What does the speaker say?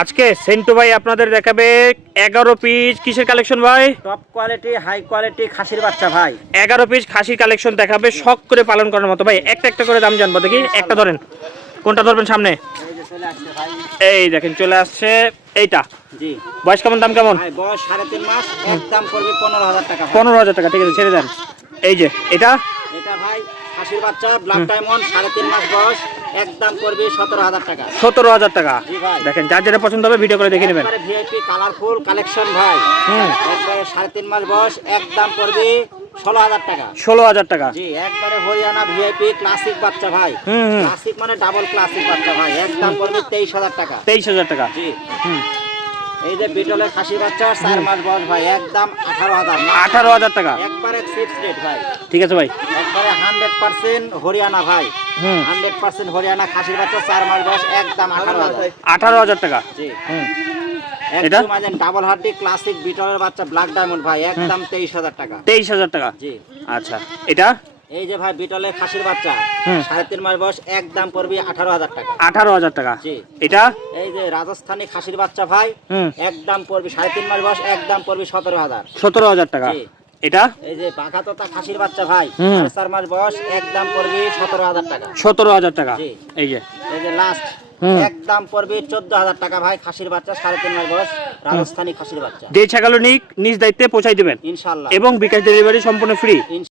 আজকে সেন্টু ভাই আপনাদের দেখাবে 11 পিস কিসের কালেকশন ভাই? টপ কোয়ালিটি হাই কোয়ালিটি খাসির বাচ্চা ভাই। 11 পিস খাসির কালেকশন দেখাবে, শখ করে পালন করার মতো ভাই। একটা একটা করে দাম জানবো, দেখি একটা ধরেন, কোনটা ধরবেন সামনে? এই যে চলে আসছে ভাই। এই দেখেন চলে আসছে এইটা। জি বয়স কেমন, দাম কেমন? ভাই, বয়স 3.5 মাস, একদম পড়বে 15,000 টাকা ভাই। 15,000 টাকা, ঠিক আছে ছেড়ে দেন। এই যে এটা এটা ভাই খাসির বাচ্চা ব্ল্যাক ডায়মন্ড, 3.5 মাস বয়স, একদম পড়বে 17,000 টাকা। 17,000 টাকা। জি ভাই। দেখেন যার যেটা পছন্দ হবে ভিডিও করে দেখে নেবেন। একবারে ভিআইপি কালারফুল কালেকশন ভাই। একবারে 3.5 মাস বয়স, একদম পড়বে 16,000 টাকা। 16,000 টাকা। জি একবারে হরিয়ানা ভিআইপি ক্লাসিক বাচ্চা ভাই। ক্লাসিক মানে ডাবল ক্লাসিক বাচ্চা ভাই, একদম পড়বে 23,000 টাকা। 23,000 টাকা। জি এই যে বিটলের খাসির বাচ্চা 4 মাস বয়স ভাই, একদম 18,000। 18,000 টাকা। একবারে ফিক্সড রেট ভাই। ঠিক আছে ভাই। একবারে 100% হরিয়ানা ভাই। 100% হরিয়ানা খাসির বাচ্চা 4 মাস বয়স, একদম 18,000। 18,000 টাকা। জি এটা? একদম মাঝে ডাবল হার্ডি ক্লাসিক বিটলের বাচ্চা ব্ল্যাক ডায়মন্ড ভাই, একদম 23,000 টাকা। 23,000 টাকা। জি আচ্ছা এটা? এই যে ভাই বিটলের খাসির বাচ্চা 3.5 মাস বয়স, একদম পড়বে 18,000 টাকা। 18,000 টাকা। জি এটা? এই যে রাজস্থানী খাসির বাচ্চা ভাই, একদম পড়বে 3.5 মাস বয়স, একদম পড়বে 17,000। 17,000 টাকা। জি এটা? এই যে বাঘাতোতা খাসির বাচ্চা ভাই, 4 মাস বয়স, একদম পড়বে 17,000 টাকা। 17,000 টাকা। জি এই যে এই যে লাস্ট একদম পড়বে 14,000 টাকা ভাই, খাসির বাচ্চা 3.5 মাস বয়স, রাজস্থানী খাসির বাচ্চা। যে ছাগল নিক নিজ দায়িত্বে পৌঁছাই দিবেন ইনশাআল্লাহ এবং বিকাশ ডেলিভারি সম্পূর্ণ ফ্রি।